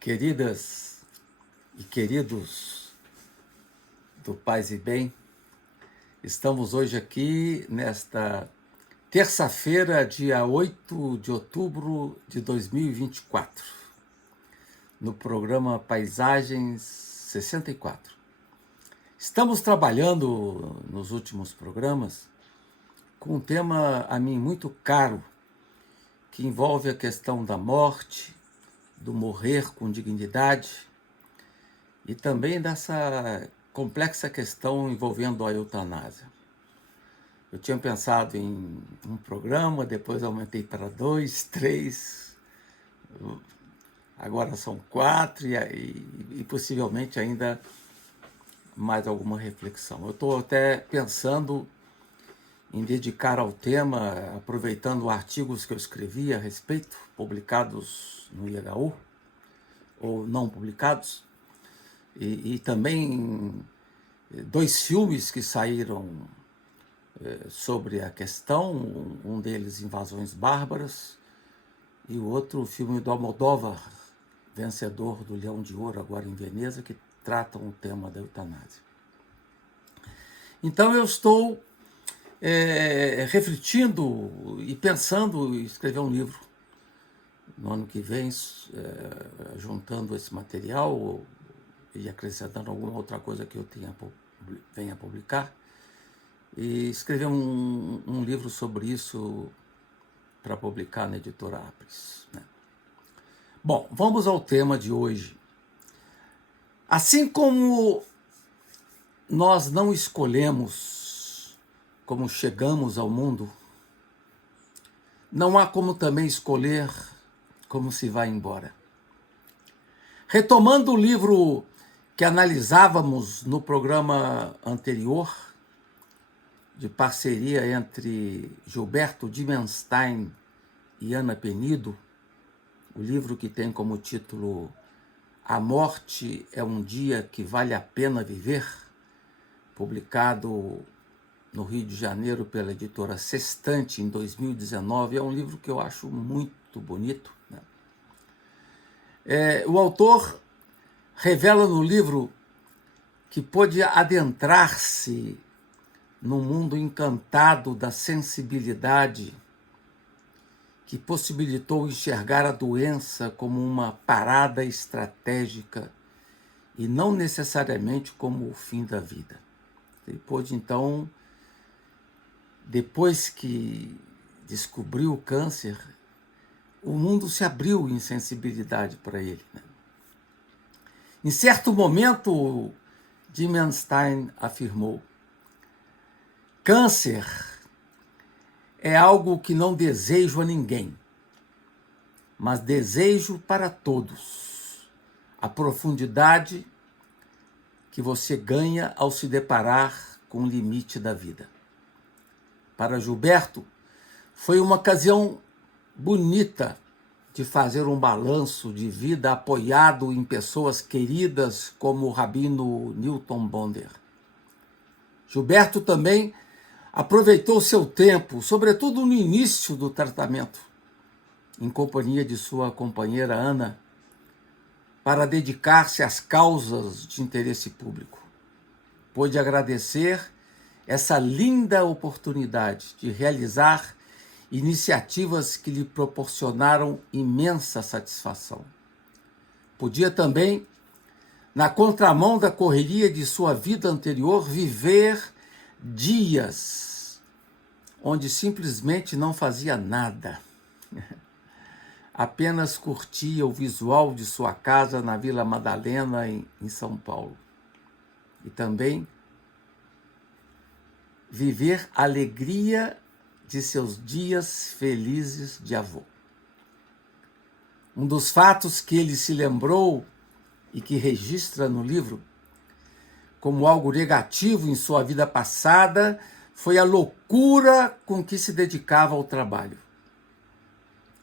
Queridas e queridos do Paz e Bem, estamos hoje aqui nesta terça-feira, dia 8 de outubro de 2024, no programa Paisagens 64. Estamos trabalhando nos últimos programas com um tema a mim muito caro, que envolve a questão da morte, do morrer com dignidade e também dessa complexa questão envolvendo a eutanásia. Eu tinha pensado em um programa, depois aumentei para 2, 3, agora são 4 e possivelmente ainda mais alguma reflexão. Eu estou até pensando em dedicar ao tema, aproveitando artigos que eu escrevi a respeito, publicados no IHU, ou não publicados, e também 2 filmes que saíram sobre a questão, um deles Invasões Bárbaras, e o outro o filme do Almodóvar, vencedor do Leão de Ouro agora em Veneza, que tratam o tema da eutanásia. Então eu estou refletindo e pensando em escrever um livro no ano que vem, juntando esse material e acrescentando alguma outra coisa que eu venha a publicar, e escrever um livro sobre isso para publicar na editora Apres, né? Bom, vamos ao tema de hoje. Assim como nós não escolhemos como chegamos ao mundo, não há como também escolher como se vai embora. Retomando o livro que analisávamos no programa anterior, de parceria entre Gilberto Dimenstein e Ana Penido, o livro que tem como título A Morte é um Dia que Vale a Pena Viver, publicado no Rio de Janeiro pela editora Sextante em 2019, é um livro que eu acho muito bonito, né? O autor revela no livro que pôde adentrar-se num mundo encantado da sensibilidade, que possibilitou enxergar a doença como uma parada estratégica e não necessariamente como o fim da vida. Ele pôde, então, depois que descobriu o câncer, o mundo se abriu em sensibilidade para ele, né? Em certo momento, Dimenstein afirmou: câncer é algo que não desejo a ninguém, mas desejo para todos a profundidade que você ganha ao se deparar com o limite da vida. Para Gilberto, foi uma ocasião bonita de fazer um balanço de vida apoiado em pessoas queridas como o rabino Newton Bonder. Gilberto também aproveitou seu tempo, sobretudo no início do tratamento, em companhia de sua companheira Ana, para dedicar-se às causas de interesse público. Pôde agradecer essa linda oportunidade de realizar iniciativas que lhe proporcionaram imensa satisfação. Podia também, na contramão da correria de sua vida anterior, viver dias onde simplesmente não fazia nada. Apenas curtia o visual de sua casa na Vila Madalena, em São Paulo. E também viver a alegria de seus dias felizes de avô. Um dos fatos que ele se lembrou e que registra no livro como algo negativo em sua vida passada foi a loucura com que se dedicava ao trabalho.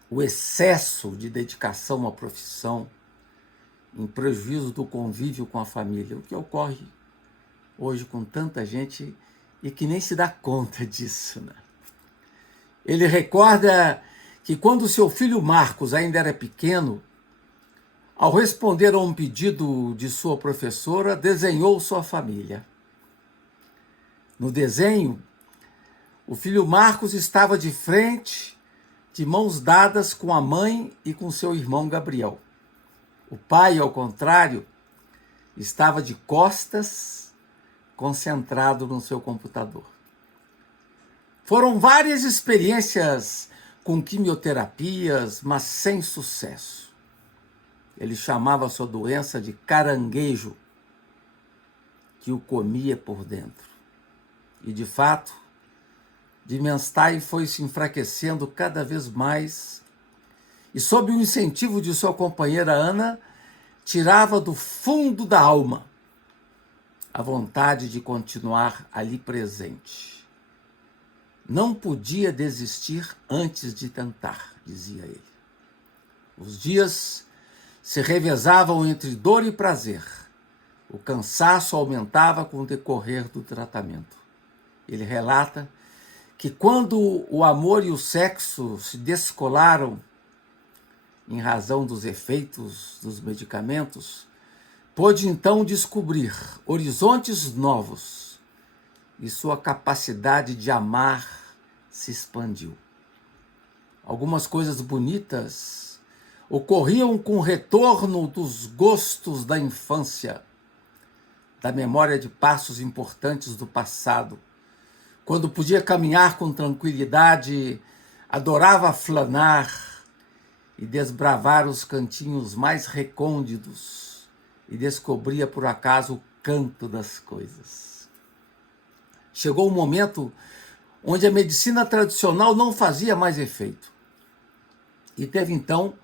O excesso de dedicação à profissão, em prejuízo do convívio com a família, o que ocorre hoje com tanta gente e que nem se dá conta disso, né? Ele recorda que quando seu filho Marcos ainda era pequeno, ao responder a um pedido de sua professora, desenhou sua família. No desenho, o filho Marcos estava de frente, de mãos dadas com a mãe e com seu irmão Gabriel. O pai, ao contrário, estava de costas, concentrado no seu computador. Foram várias experiências com quimioterapias, mas sem sucesso. Ele chamava sua doença de caranguejo, que o comia por dentro. E, de fato, Dimenstein foi se enfraquecendo cada vez mais e, sob o incentivo de sua companheira Ana, tirava do fundo da alma a vontade de continuar ali presente. Não podia desistir antes de tentar, dizia ele. Os dias se revezavam entre dor e prazer. O cansaço aumentava com o decorrer do tratamento. Ele relata que quando o amor e o sexo se descolaram em razão dos efeitos dos medicamentos, pôde então descobrir horizontes novos e sua capacidade de amar se expandiu. Algumas coisas bonitas ocorriam com o retorno dos gostos da infância, da memória de passos importantes do passado, quando podia caminhar com tranquilidade, adorava flanar e desbravar os cantinhos mais recônditos e descobria por acaso o canto das coisas. Chegou um momento onde a medicina tradicional não fazia mais efeito e teve então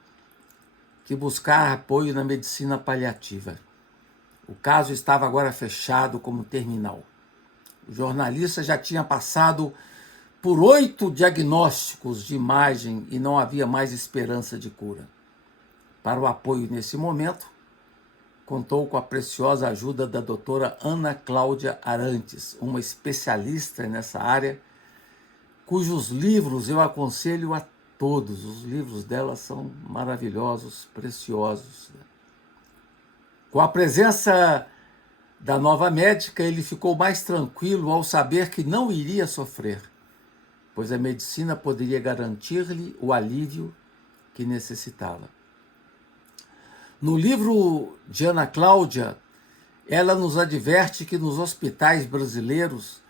que buscar apoio na medicina paliativa. O caso estava agora fechado como terminal. O jornalista já tinha passado por 8 diagnósticos de imagem e não havia mais esperança de cura. Para o apoio nesse momento, contou com a preciosa ajuda da doutora Ana Cláudia Arantes, uma especialista nessa área, cujos livros eu aconselho a todos. Os livros dela são maravilhosos, preciosos. Com a presença da nova médica, ele ficou mais tranquilo ao saber que não iria sofrer, pois a medicina poderia garantir-lhe o alívio que necessitava. No livro de Ana Cláudia, ela nos adverte que nos hospitais brasileiros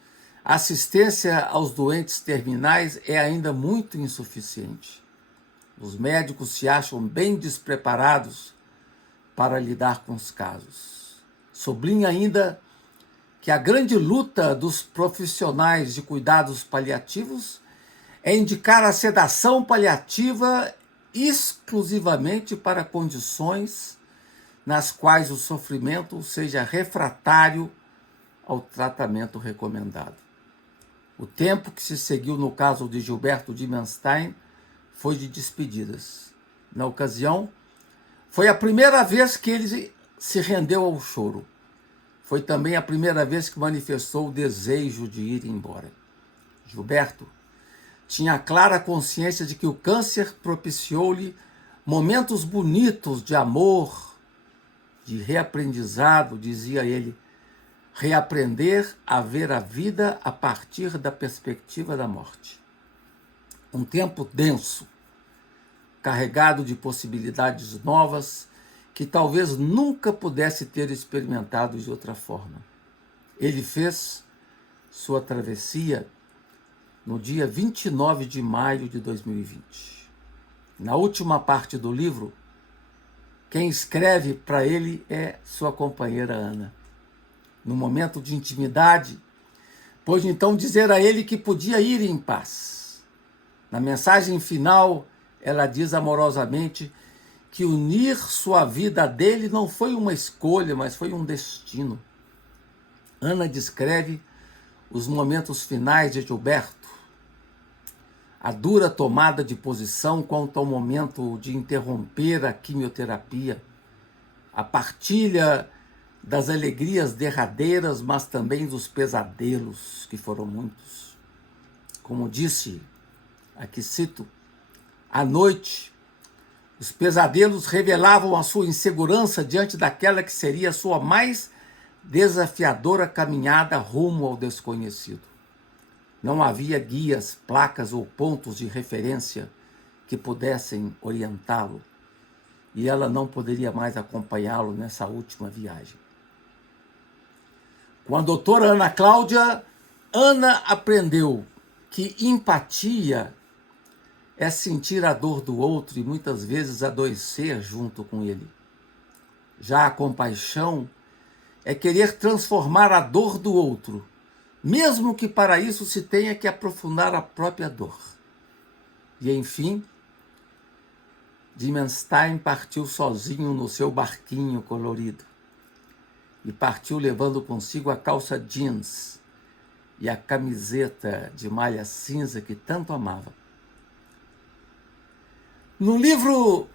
a assistência aos doentes terminais é ainda muito insuficiente. Os médicos se acham bem despreparados para lidar com os casos. Sublinha ainda que a grande luta dos profissionais de cuidados paliativos é indicar a sedação paliativa exclusivamente para condições nas quais o sofrimento seja refratário ao tratamento recomendado. O tempo que se seguiu no caso de Gilberto Dimenstein foi de despedidas. Na ocasião, foi a primeira vez que ele se rendeu ao choro. Foi também a primeira vez que manifestou o desejo de ir embora. Gilberto tinha clara consciência de que o câncer propiciou-lhe momentos bonitos de amor, de reaprendizado, dizia ele, reaprender a ver a vida a partir da perspectiva da morte. Um tempo denso, carregado de possibilidades novas, que talvez nunca pudesse ter experimentado de outra forma. Ele fez sua travessia no dia 29 de maio de 2020. Na última parte do livro, quem escreve para ele é sua companheira Ana. No momento de intimidade, pôde então dizer a ele que podia ir em paz. Na mensagem final, ela diz amorosamente que unir sua vida a dele não foi uma escolha, mas foi um destino. Ana descreve os momentos finais de Gilberto, a dura tomada de posição quanto ao momento de interromper a quimioterapia, a partilha das alegrias derradeiras, mas também dos pesadelos, que foram muitos. Como disse, aqui cito, à noite, Os pesadelos revelavam a sua insegurança diante daquela que seria a sua mais desafiadora caminhada rumo ao desconhecido. Não havia guias, placas ou pontos de referência que pudessem orientá-lo, e ela não poderia mais acompanhá-lo nessa última viagem. Com a doutora Ana Cláudia, Ana aprendeu que empatia é sentir a dor do outro e muitas vezes adoecer junto com ele. Já a compaixão é querer transformar a dor do outro, mesmo que para isso se tenha que aprofundar a própria dor. E, enfim, Dimenstein partiu sozinho no seu barquinho colorido. E partiu levando consigo a calça jeans e a camiseta de malha cinza que tanto amava. No livro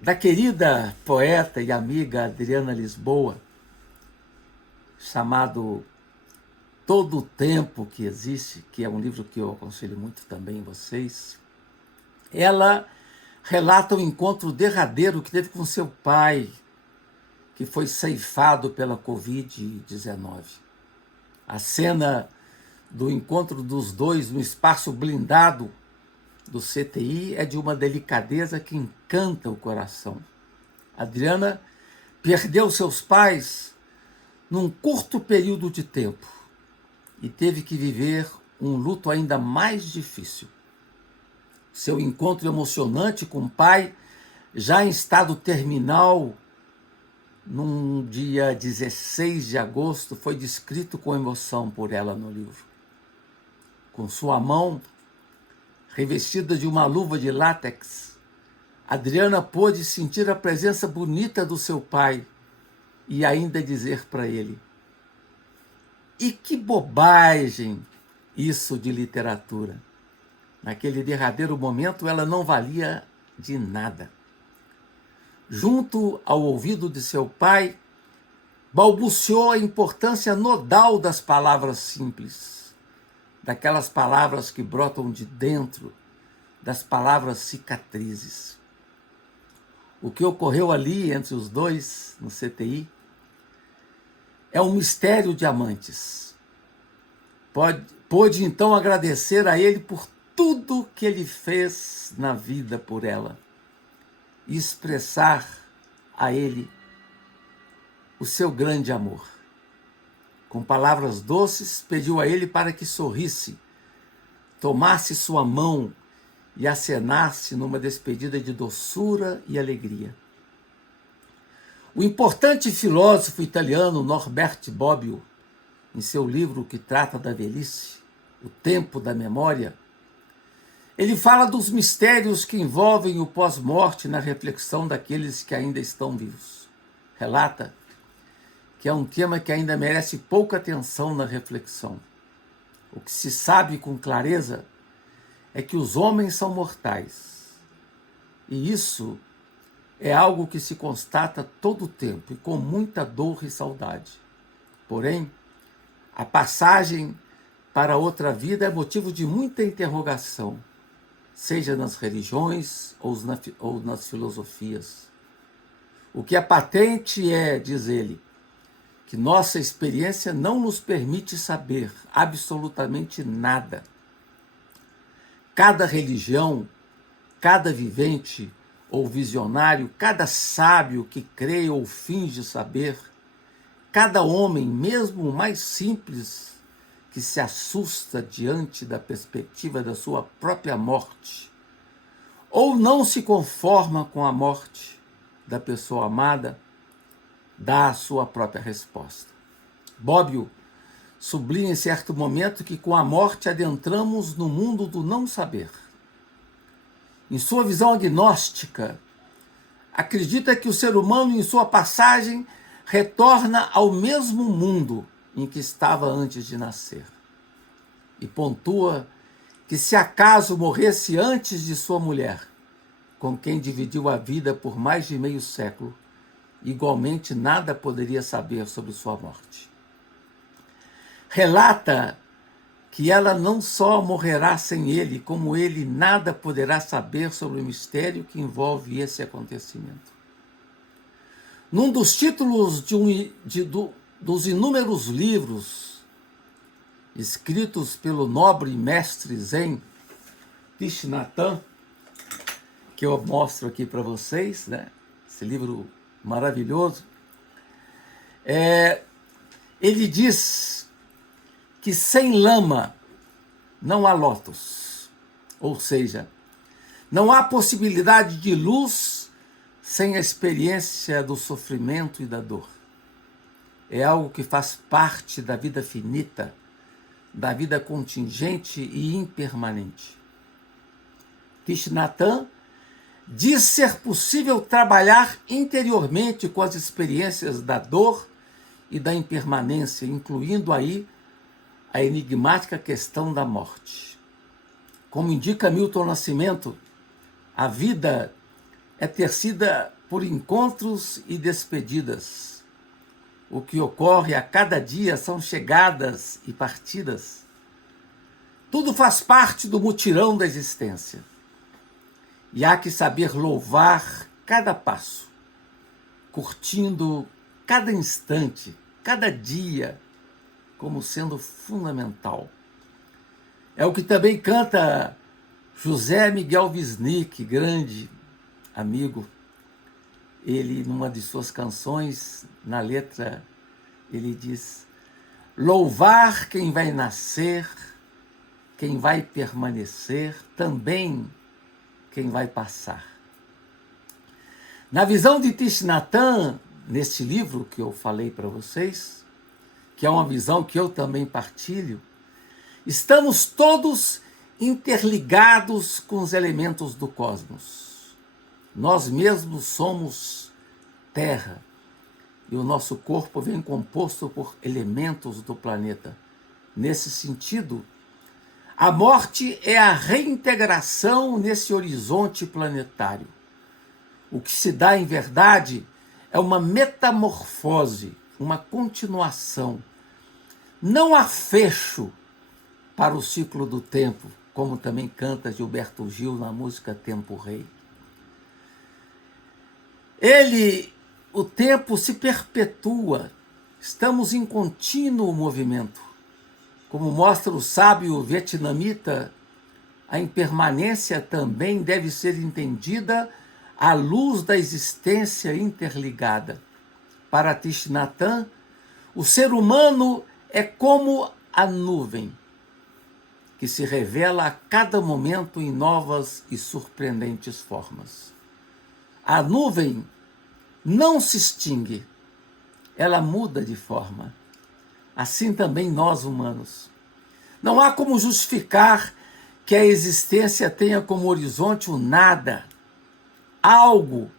da querida poeta e amiga Adriana Lisboa, chamado Todo o Tempo que Existe, que é um livro que eu aconselho muito também vocês, ela relata o encontro derradeiro que teve com seu pai, que foi ceifado pela Covid-19. A cena do encontro dos dois no espaço blindado do CTI é de uma delicadeza que encanta o coração. Adriana perdeu seus pais num curto período de tempo e teve que viver um luto ainda mais difícil. Seu encontro emocionante com o pai, já em estado terminal, num dia 16 de agosto, foi descrito com emoção por ela no livro. Com sua mão revestida de uma luva de látex, Adriana pôde sentir a presença bonita do seu pai e ainda dizer para ele: "E que bobagem isso de literatura!" Naquele derradeiro momento, ela não valia de nada. Junto ao ouvido de seu pai, balbuciou a importância nodal das palavras simples, daquelas palavras que brotam de dentro, das palavras cicatrizes. O que ocorreu ali entre os dois, no CTI, é um mistério de amantes. Pôde então agradecer a ele por tudo que ele fez na vida por ela e expressar a ele o seu grande amor. Com palavras doces, pediu a ele para que sorrisse, tomasse sua mão e acenasse numa despedida de doçura e alegria. O importante filósofo italiano Norberto Bobbio, em seu livro que trata da velhice, O Tempo da Memória, ele fala dos mistérios que envolvem o pós-morte na reflexão daqueles que ainda estão vivos. Relata que é um tema que ainda merece pouca atenção na reflexão. O que se sabe com clareza é que os homens são mortais. E isso é algo que se constata todo o tempo e com muita dor e saudade. Porém, a passagem para outra vida é motivo de muita interrogação, seja nas religiões ou nas filosofias. O que é patente é, diz ele, que nossa experiência não nos permite saber absolutamente nada. Cada religião, cada vivente ou visionário, cada sábio que crê ou finge saber, cada homem, mesmo o mais simples, que se assusta diante da perspectiva da sua própria morte, ou não se conforma com a morte da pessoa amada, dá a sua própria resposta. Bobbio sublinha em certo momento que com a morte adentramos no mundo do não saber. Em sua visão agnóstica, acredita que o ser humano, em sua passagem, retorna ao mesmo mundo em que estava antes de nascer. E pontua que se acaso morresse antes de sua mulher, com quem dividiu a vida por mais de meio século, igualmente nada poderia saber sobre sua morte. Relata que ela não só morrerá sem ele, como ele nada poderá saber sobre o mistério que envolve esse acontecimento. Num dos títulos dos inúmeros livros escritos pelo nobre mestre Zen Thich Nhat Hanh, que eu mostro aqui para vocês, né? Esse livro maravilhoso, ele diz que sem lama não há lótus, ou seja, não há possibilidade de luz sem a experiência do sofrimento e da dor. É algo que faz parte da vida finita, da vida contingente e impermanente. Thich Nhat Hanh diz ser possível trabalhar interiormente com as experiências da dor e da impermanência, incluindo aí a enigmática questão da morte. Como indica Milton Nascimento, a vida é tecida por encontros e despedidas. O que ocorre a cada dia são chegadas e partidas. Tudo faz parte do mutirão da existência. E há que saber louvar cada passo, curtindo cada instante, cada dia, como sendo fundamental. É o que também canta José Miguel Wisnik, grande amigo. Ele, numa de suas canções, na letra, ele diz: louvar quem vai nascer, quem vai permanecer, também quem vai passar. Na visão de Thich Nhat Hanh, neste livro que eu falei para vocês, que é uma visão que eu também partilho, estamos todos interligados com os elementos do cosmos. Nós mesmos somos terra e o nosso corpo vem composto por elementos do planeta. Nesse sentido, a morte é a reintegração nesse horizonte planetário. O que se dá, em verdade, é uma metamorfose, uma continuação. Não há fecho para o ciclo do tempo, como também canta Gilberto Gil na música Tempo Rei. O tempo se perpetua, estamos em contínuo movimento. Como mostra o sábio vietnamita, a impermanência também deve ser entendida à luz da existência interligada. Para Thich Nhat Hanh, o ser humano é como a nuvem, que se revela a cada momento em novas e surpreendentes formas. A nuvem não se extingue, ela muda de forma. Assim também nós humanos. Não há como justificar que a existência tenha como horizonte o nada. Algo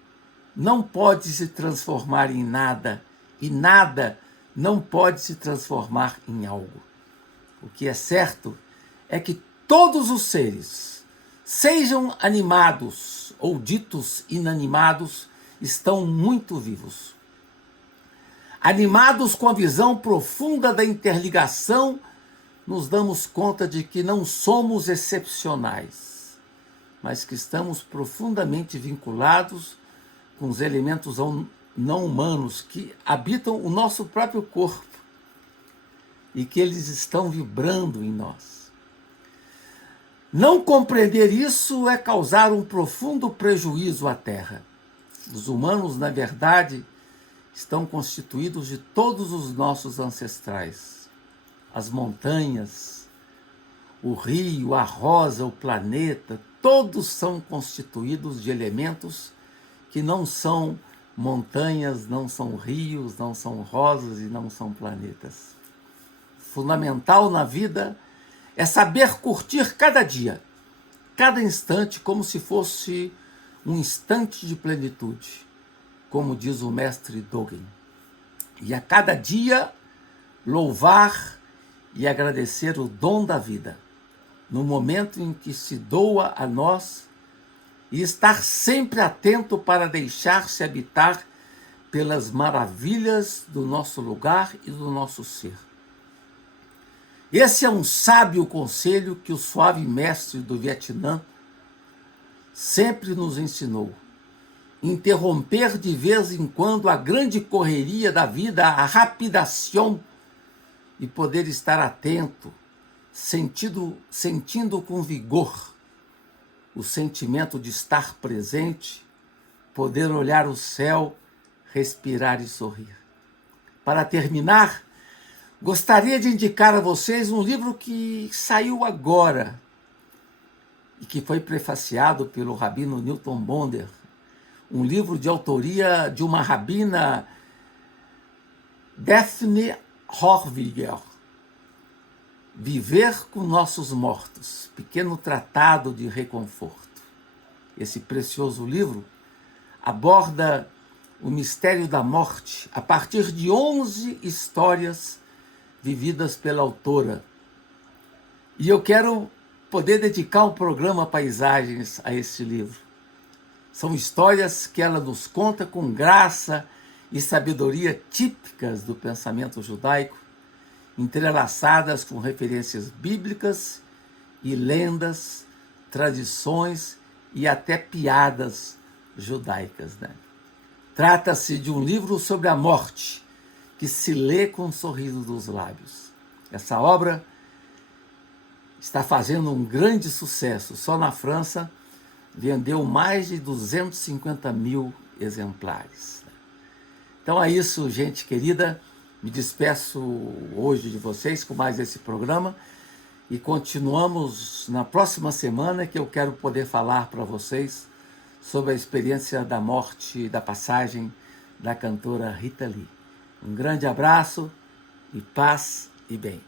não pode se transformar em nada, e nada não pode se transformar em algo. O que é certo é que todos os seres, sejam animados ou ditos inanimados, estão muito vivos. Animados com a visão profunda da interligação, nos damos conta de que não somos excepcionais, mas que estamos profundamente vinculados com os elementos não humanos que habitam o nosso próprio corpo e que eles estão vibrando em nós. Não compreender isso é causar um profundo prejuízo à Terra. Os humanos, na verdade, estão constituídos de todos os nossos ancestrais. As montanhas, o rio, a rosa, o planeta, todos são constituídos de elementos que não são montanhas, não são rios, não são rosas e não são planetas. Fundamental na vida é saber curtir cada dia, cada instante, como se fosse um instante de plenitude, como diz o mestre Dogen. E a cada dia louvar e agradecer o dom da vida, no momento em que se doa a nós, e estar sempre atento para deixar-se habitar pelas maravilhas do nosso lugar e do nosso ser. Esse é um sábio conselho que o suave mestre do Vietnã sempre nos ensinou. Interromper de vez em quando a grande correria da vida, a rapidação, e poder estar atento, sentindo com vigor o sentimento de estar presente, poder olhar o céu, respirar e sorrir. Para terminar, gostaria de indicar a vocês um livro que saiu agora e que foi prefaciado pelo rabino Newton Bonder, um livro de autoria de uma rabina, Daphne Horviger, Viver com Nossos Mortos, pequeno tratado de reconforto. Esse precioso livro aborda o mistério da morte a partir de 11 histórias vividas pela autora. E eu quero poder dedicar um programa Paisagens a esse livro. São histórias que ela nos conta com graça e sabedoria típicas do pensamento judaico, entrelaçadas com referências bíblicas e lendas, tradições e até piadas judaicas, né? Trata-se de um livro sobre a morte, que se lê com um sorriso dos lábios. Essa obra está fazendo um grande sucesso. Só na França vendeu mais de 250 mil exemplares. Então é isso, gente querida. Me despeço hoje de vocês com mais esse programa e continuamos na próxima semana, que eu quero poder falar para vocês sobre a experiência da morte e da passagem da cantora Rita Lee. Um grande abraço e paz e bem.